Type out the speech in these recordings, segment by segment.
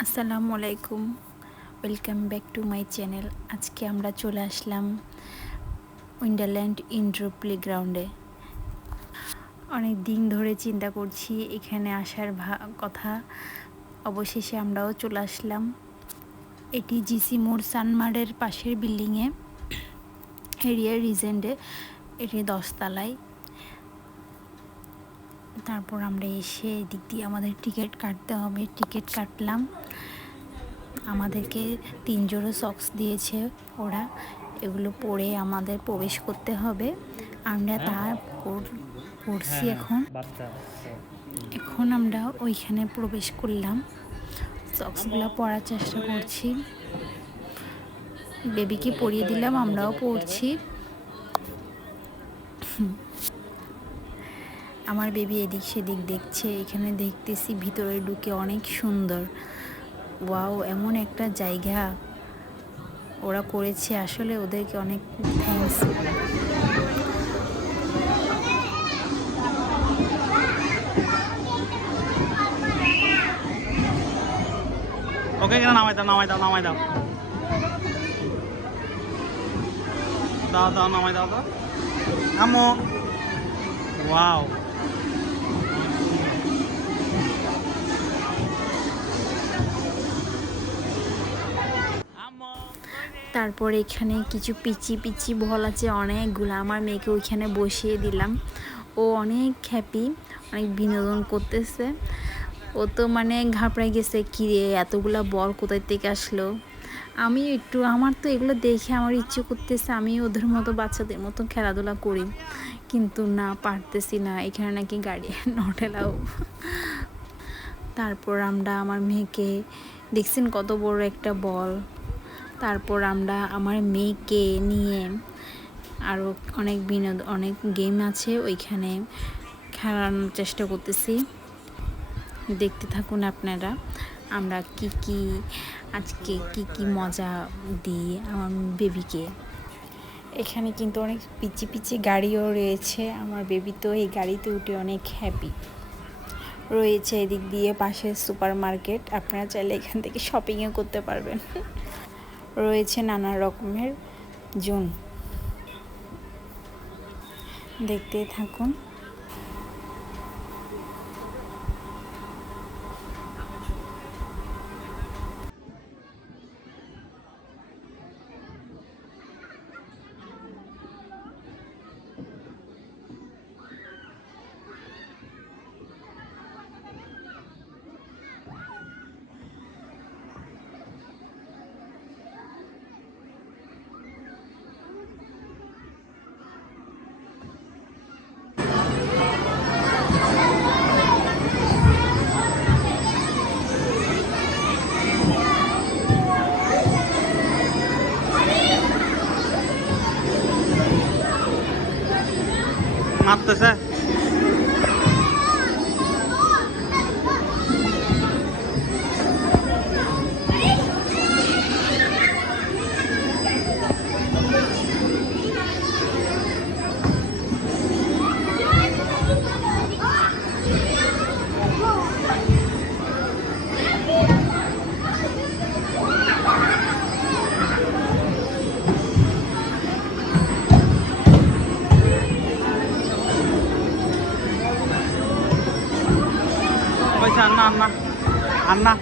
আসসালামু আলাইকুম, welcome back to my channel. আজকে আমরা চলে আসলাম উইন্ডারল্যান্ড ইনডোর প্লেগ্রাউন্ডে। অনেক দিন ধরে চিন্তা করছি এখানে আসার কথা, অবশেষে আমরাও চলে আসলাম। এটি জিসি মোড় সানমারের পাশের বিল্ডিংয়ে, এরিয়া রিজেন্টে। এটি 10 তলায়। তারপর আমরা এসে এদিক দিয়ে আমাদের টিকিট কাটতে হবে, টিকিট কাটলাম। আমাদেরকে 3 জোড়া সক্স দিয়েছে ওরা, এগুলো পরে আমাদের প্রবেশ করতে হবে। আমরা তা করছি। এখন আমরা ওইখানে প্রবেশ করলাম, সক্সগুলো পরার চেষ্টা করছি, বেবিকে পরিয়ে দিলাম, আমরাও পরছি। আমার বেবি এদিক সেদিক দেখছে, এখানে দেখতেছি ভিতরে ঢুকে অনেক সুন্দর। ওয়াও, এমন একটা জায়গা ওরা করেছে, আসলে ওদেরকে অনেক থ্যাঙ্কস। ওকে, এখানে নামাই দাও, নামাই দাও, নামাই দাও, দাও দাও, নামাই দাও, দাও আম্মু। ওয়াও, তারপর এখানে কিছু পিচি পিচি বল আছে অনেকগুলো, আমার মেয়েকে ওইখানে বসিয়ে দিলাম। ও অনেক হ্যাপি, অনেক বিনোদন করতেছে। ও তো মানে ঘাবড়ে গেছে, কিরে এতগুলা বল কোথায় থেকে আসলো। আমি একটু, আমার তো এগুলো দেখে আমার ইচ্ছে করতেছে আমি ওদের মতো বাচ্চাদের মতো খেলাধুলা করি, কিন্তু না, পারতেছি না। এখানে নাকি গাড়ি নট এলাও। তারপর আমরা আমার মেয়েকে দেখছেন কত বড় একটা বল। তারপর আমরা আমার মেয়েকে নিয়ে আরও অনেক গেম আছে ওইখানে খেলানোর চেষ্টা করতেছি। দেখতে থাকুন আপনারা আমরা আজকে কি মজা দিই আমার বেবিকে। এখানে কিন্তু অনেক পিচি পিচি গাড়িও রয়েছে, আমার বেবি তো এই গাড়িতে উঠে অনেক হ্যাপি রয়েছে। এদিক দিয়ে পাশে সুপার মার্কেট, আপনারা চাইলে এখান থেকে শপিংও করতে পারবেন। রয়েছে নানা রকমের জোন, দেখতে থাকুন। মারতেছে। আন্না আন্না আন্না,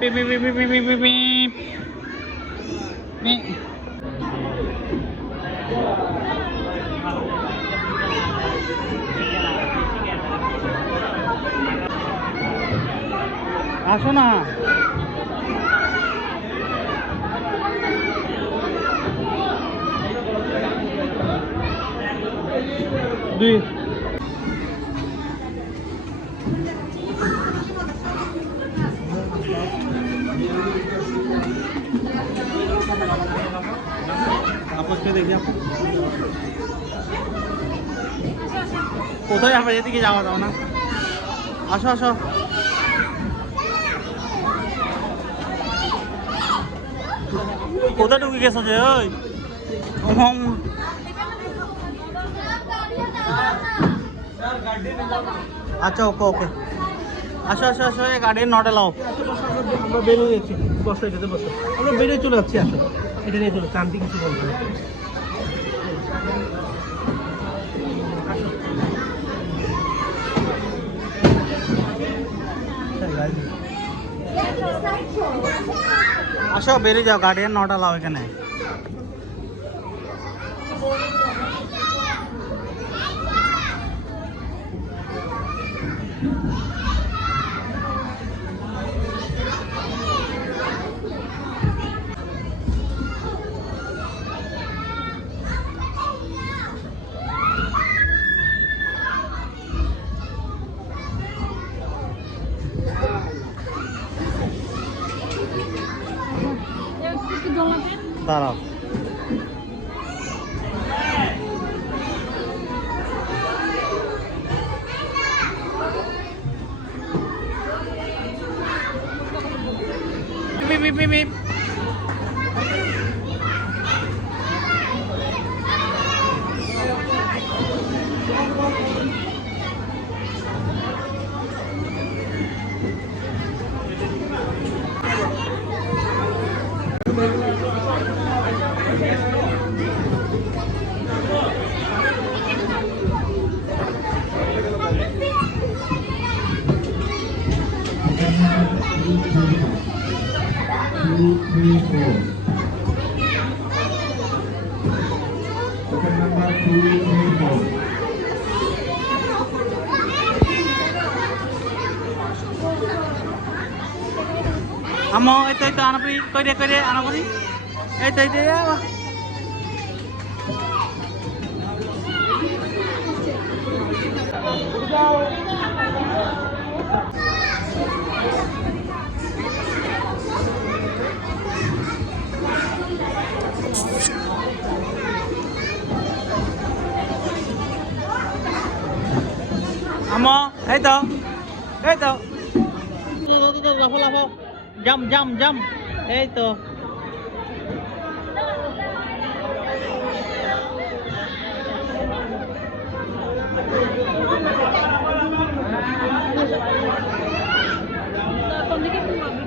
beep beep beep beep beep beep beep. আসো না। দুই আপনি দেখি কোথায় যাবে, এদিকে যাওয়া দাও না। আসো আসো। কোথায় ঢুকে গেছো যে? ওই আচ্ছা ওকে ওকে। আসো আসো আসো, এই গাড়ির নটে লাও। আমরা বেরিয়ে যাচ্ছি, বসো এটাতে বসো, আমরা বেরিয়ে চলে যাচ্ছি। আসো এটা নিয়ে চলো, কান্তি কিছু বলবো না। আসো বেরিয়ে যাও, গাড়ির নটা লাও এখানে। দাঁড়াও। Beep, beep, beep, beep. Amo, ito, ano po, kaya, ano po, ito, Amo, ito, lapo, jump, ito.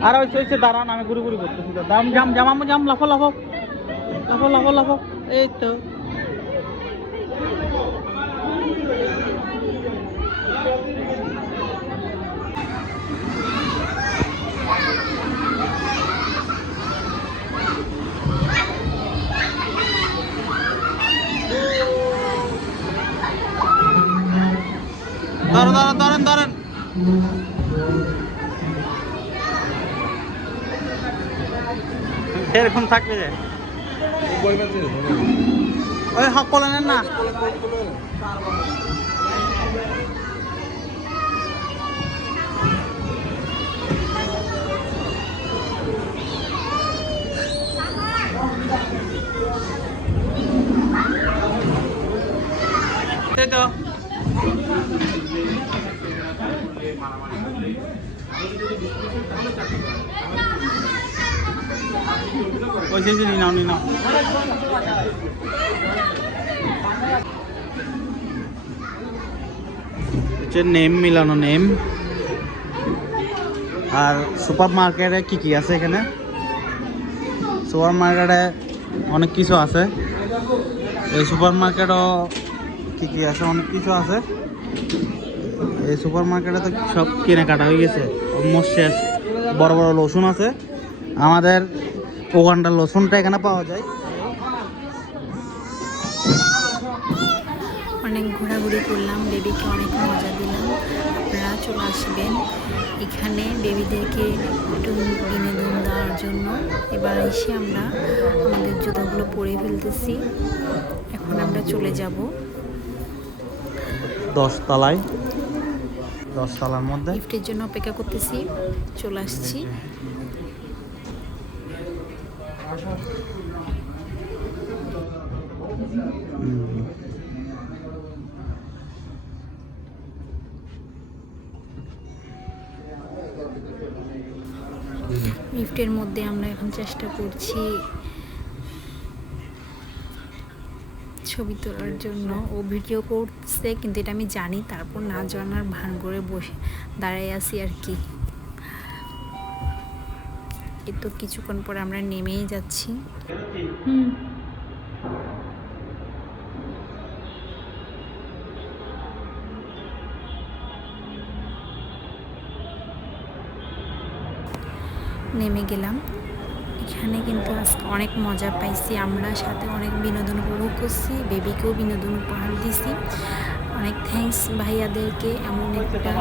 আর ওই হচ্ছে দাঁড়ান, আমি ঘুরি করতেছি। জাম লাফো, এই তো। ধরেন। এরকম থাকবে যে ওই হক করে নেন না। তো ওই যে নিয়ে নাও নেম মিলানো নেম। আর সুপার মার্কেটে কি আছে এখানে? সুপার মার্কেটে অনেক কিছু আছে। এই সুপার মার্কেটও কি আছে, অনেক কিছু আছে। এই সুপার মার্কেটে তো সব কেনাকাটা হয়ে গেছে অলমোস্ট শেষ। বড় রসুন আছে, আমাদের ওখানটার রসুনটা এখানে পাওয়া যায়। অনেক ঘোরাঘুরি করলাম, বেবিকে অনেক মজা দিলাম। আপনারা চলে আসবেন এখানে বেবিদেরকে একটু বিনোদন দেওয়ার জন্য। এবার এসে আমরা আমাদের জুতোগুলো পরে ফেলতেছি। এখন আমরা চলে যাব 10 তলায়, 10 তলার মধ্যে। লিফটের জন্য অপেক্ষা করতেছি, চলে আসছি। লিফটের মধ্যে আমরা এখন চেষ্টা করছি ছবি তোলার জন্য। ও ভিডিও করছে কিন্তু এটা আমি জানি, তারপর না জানার ভান করে বসে দাঁড়াই আছি আর কি। এ তো কিছুক্ষণ পরে আমরা নেমেই যাচ্ছি। নেমে গেলাম। এখানে কিন্তু আজকে অনেক মজা পাইছি আমরা, সাথে অনেক বিনোদন উপভোগ করছি, বেবিকেও বিনোদন উপহার দিছি। অনেক থ্যাঙ্কস ভাইয়াদেরকে এমন একটা